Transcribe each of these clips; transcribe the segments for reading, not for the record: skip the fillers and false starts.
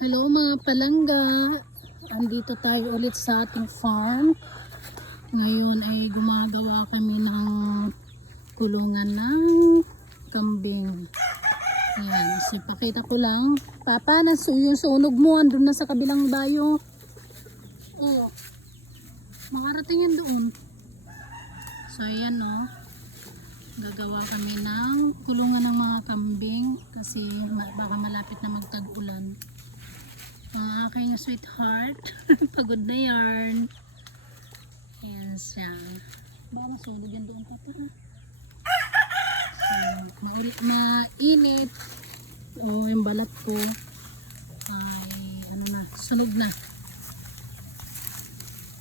Hello mga palangga, andito tayo ulit sa ating farm. Ngayon ay gumagawa kami ng kulungan ng kambing. Ayan, so ipakita ko lang. Papa, yung sunog mo andun na sa kabilang bayo. Oh, makarating yan doon. So ayan oh, gagawa kami ng kulungan ng mga kambing kasi baka malapit na magtag-ulan. Ang aking sweetheart, pagod na yarn. Ayan siya. Baka masunog yan doon pa pa. So, mainit. O, yung balat ko ay ano na, sunog na.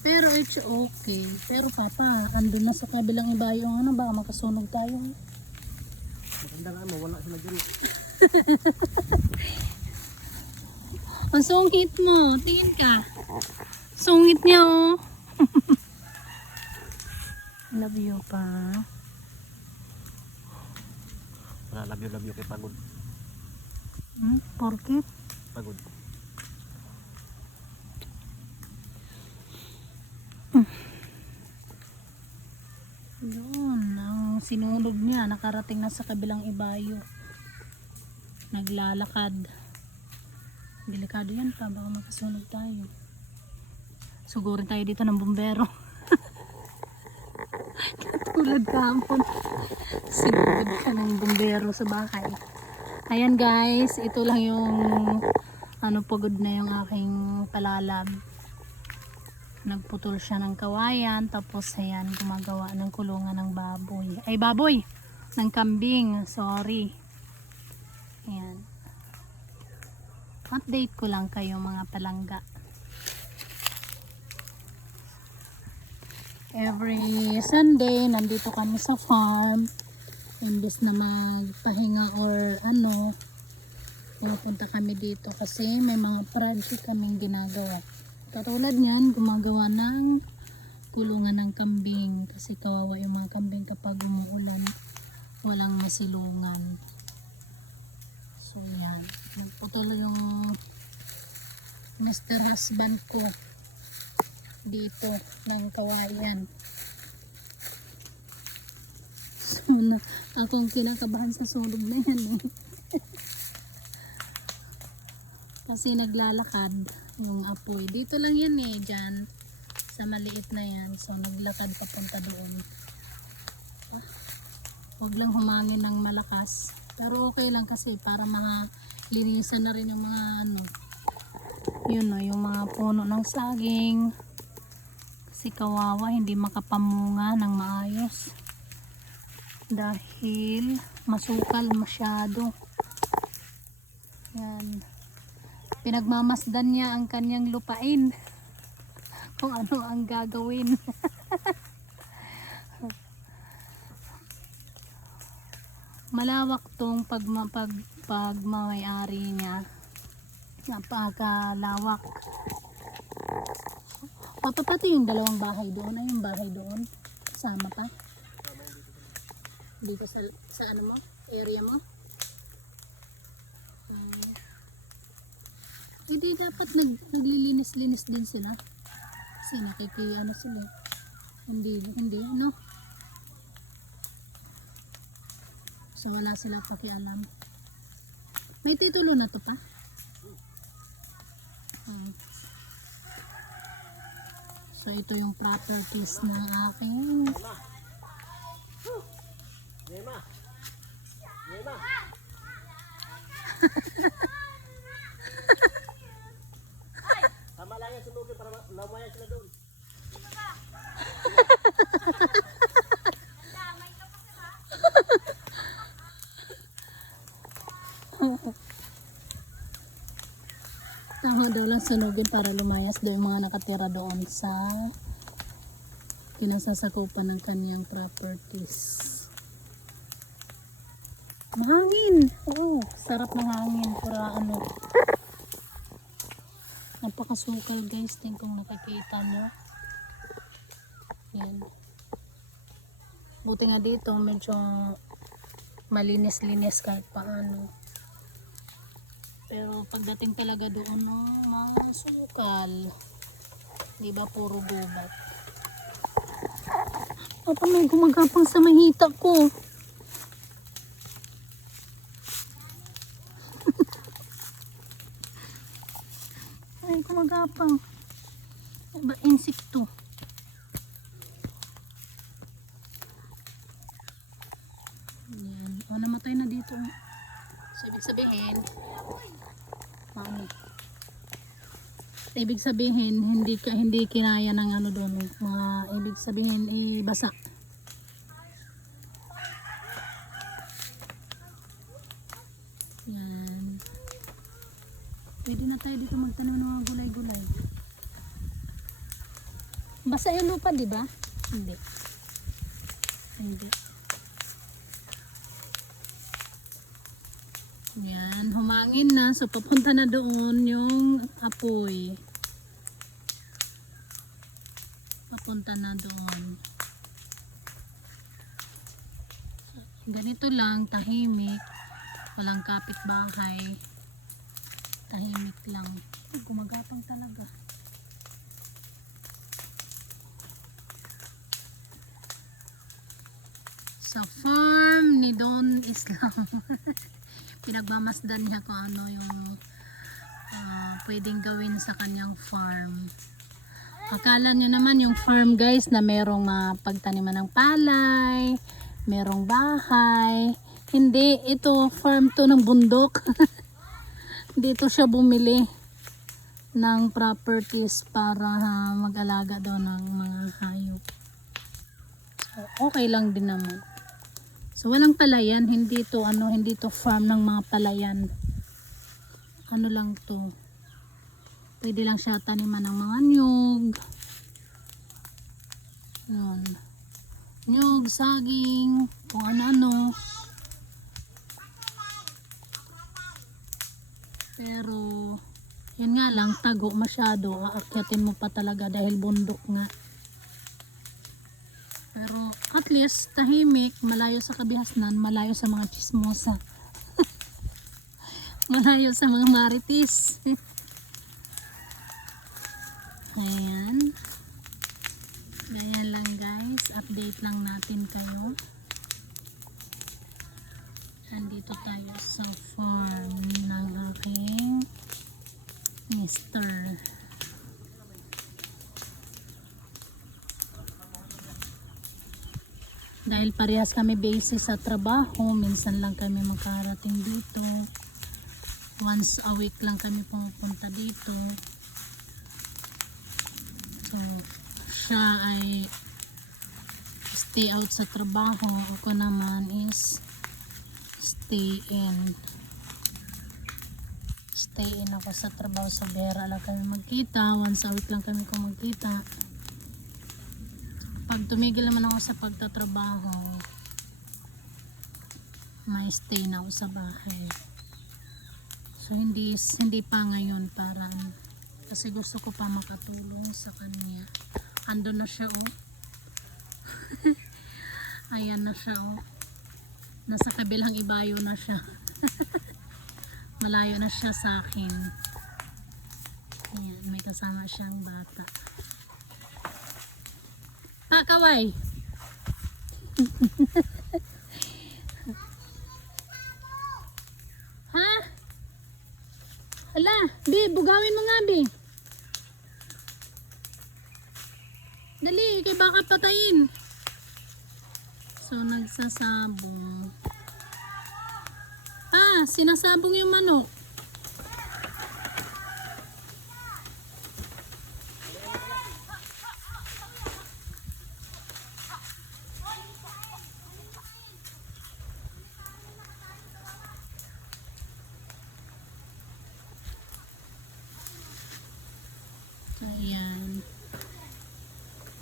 Pero it's okay. Pero papa, andun na sa kabilang iba yung ano, baka makasunog tayo. Maganda nga, mawala sila dyan. Ang sungkit mo, tingin ka. Sungit niya oh. Love you pa. Wala, love you kay pagod. Porkit? Pagod. Yun, ang sinunog niya, nakarating na sa kabilang ibayo. Naglalakad. Delikado yan pa, baka makasunog tayo. Sugurin tayo dito ng bumbero. Katulad kahapon. Sigurad ka ng bumbero sa bahay. Ayan guys, ito lang yung pagod na yung aking palalab. Nagputol siya ng kawayan, tapos ayan, gumagawa ng kulungan ng baboy. Ay baboy! Ng kambing, sorry. Ayan. Update ko lang kayo mga palangga. Every Sunday, nandito kami sa farm. Imbes na magpahinga or pupunta kami dito kasi may mga project kaming ginagawa. Katulad niyan, gumagawa ng kulungan ng kambing kasi kawawa yung mga kambing kapag umuulan, walang masilungan. So yan, nagputol yung Mr. Husband ko dito ng kawayan. So akong kinakabahan sa sunog na yan eh. Kasi naglalakad yung apoy. Dito lang yan eh, dyan sa maliit na yan. So naglakad papunta doon. Huwag lang humangin ng malakas. Pero okay lang kasi para malinisan na rin yung mga yun o, yung mga puno ng saging. Kasi kawawa, hindi makapamunga ng maayos. Dahil masukal masyado. Yan. Pinagmamasdan niya ang kanyang lupain. Kung ano ang gagawin. Malawak tong pagmamayari niya. Napakalawak. Pati yung dalawang bahay doon. Ay yung bahay doon. Sama pa. Dito sa ano mo? Area mo? Hindi dapat naglilinis-linis din sila. Kasi sila. Hindi ano. So wala sila pakialam. May titulo na to pa. So ito yung properties ng aking Nema! Nema! Tama lang yan sunugin para lamaya sila doon. tama daw lang sunugin para lumayas daw yung mga nakatira doon sa kinasasakupan ng kanyang properties. Mahangin! Oo, sarap ng hangin para napakasukal guys, din kung nakikita nyo. Yan. Buti nga dito medyo malinis-linis kahit paano. Pero pagdating talaga doon, no, masukal. Di ba puro gubat? Papa, may gumagapang sa mahita ko. Ay, gumagapang. Ba, insekto. Yan. O, namatay na dito. So, ibig sabihin, ano? Ibig sabihin, hindi kinaya ng ano doon. Mga, ibig sabihin, basa. Yan. Pwede na tayo dito magtanim ng mga gulay-gulay. Basa yung lupa, di ba? Hindi. Hindi. Yan, humangin na. So, papunta na doon yung apoy. Papunta na doon. Ganito lang, tahimik. Walang kapitbahay. Tahimik lang. Gumagapang talaga. Sa farm ni Don Islam. Pinagmamasdan niya kung ano yung pwedeng gawin sa kanyang farm. Akala nyo naman yung farm guys na merong pagtaniman ng palay, merong bahay. Hindi, ito farm to ng bundok. Dito siya bumili ng properties para mag-alaga daw ng mga hayop. So, okay lang din naman. So walang palayan, hindi to farm ng mga palayan. Ano lang to. Pwede lang siya taniman ng mga nyug. Yun. Nyug, saging, kung ano-ano. Pero yun nga lang, tago masyado. Aakyatin mo pa talaga dahil bundok nga. Pero at least tahimik, malayo sa kabihasnan, malayo sa mga chismosa. Malayo sa mga maritis. Ayan. Ganyan lang guys, update lang natin kayo. Andito tayo sa farm ng aking mister. Dahil parehas kami basis sa trabaho, minsan lang kami makarating dito. Once a week lang kami pumupunta dito. So, siya ay stay out sa trabaho. Ako naman is stay in. Stay in ako sa trabaho. So, bihira lang kami magkita. Once a week lang kami magkita. Pag tumigil naman ako sa pagtatrabaho, may stay na ako sa bahay. So hindi pa ngayon para kasi gusto ko pa makatulong sa kanya. Ando na siya oh. Ayan na siya oh. Nasa kabilang ibayo na siya. Malayo na siya sa akin. Ayan, may kasama siyang bata. Kaway. Ha? Hala, Bi, bugawin mo nga, Bi. Dali, kay baka patayin. So, nagsasabong. Sinasabong yung manok. Ayan.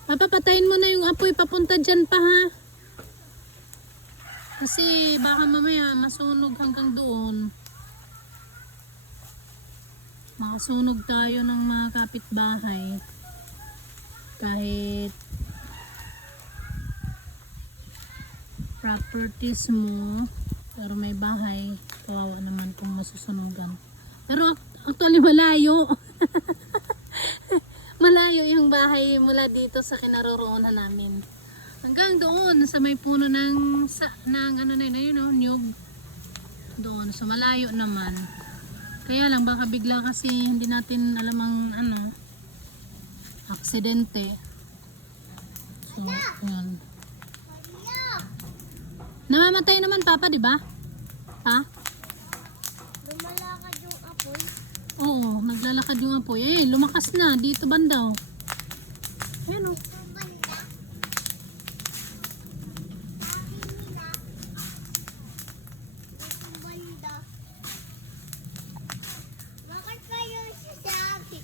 Papapatayin mo na yung apoy papunta dyan pa ha. Kasi baka mamaya masunog hanggang doon. Makasunog tayo ng mga kapitbahay. Kahit properties mo, pero may bahay, kawawa naman kung masusunugan. Pero actually malayo. Malayo yung bahay mula dito sa kinaroroonan namin. Hanggang doon sa may puno ng ano na yun, no, nyug. Doon, so malayo naman. Kaya lang baka bigla kasi hindi natin alam ang ano, aksidente. So, yun. Namamatay naman papa, di ba? Ha? Lumalakad yung apoy. Oo, naglalakad yung apoy. Eh, lumakas na. Dito banda, oh. Ayan, oh. Ito banda. Sabi nila. Ito banda. Bakit kayo sasabi?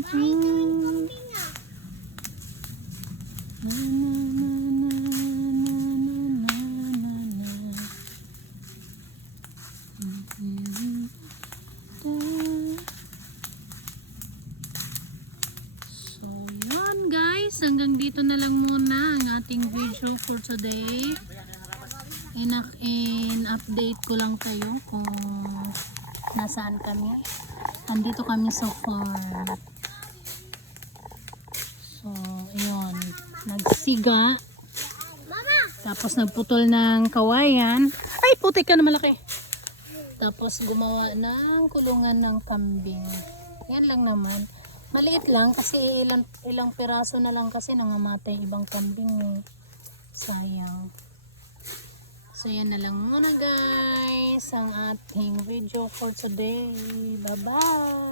Bakit kaming kambing ah? So, yun guys. Hanggang dito na lang muna ang ating video for today. In-update ko lang kayo kung nasaan kami. Andito kami sa farm. So, yun. Nagsiga. Mama! Tapos nagputol ng kawayan. Ay, putik ka na malaki. Tapos gumawa ng kulungan ng kambing. Yan lang naman. Maliit lang kasi ilang piraso na lang kasi nangamatay ibang kambing. Eh. Sayang. So yan na lang muna guys ang ating video for today. Bye bye!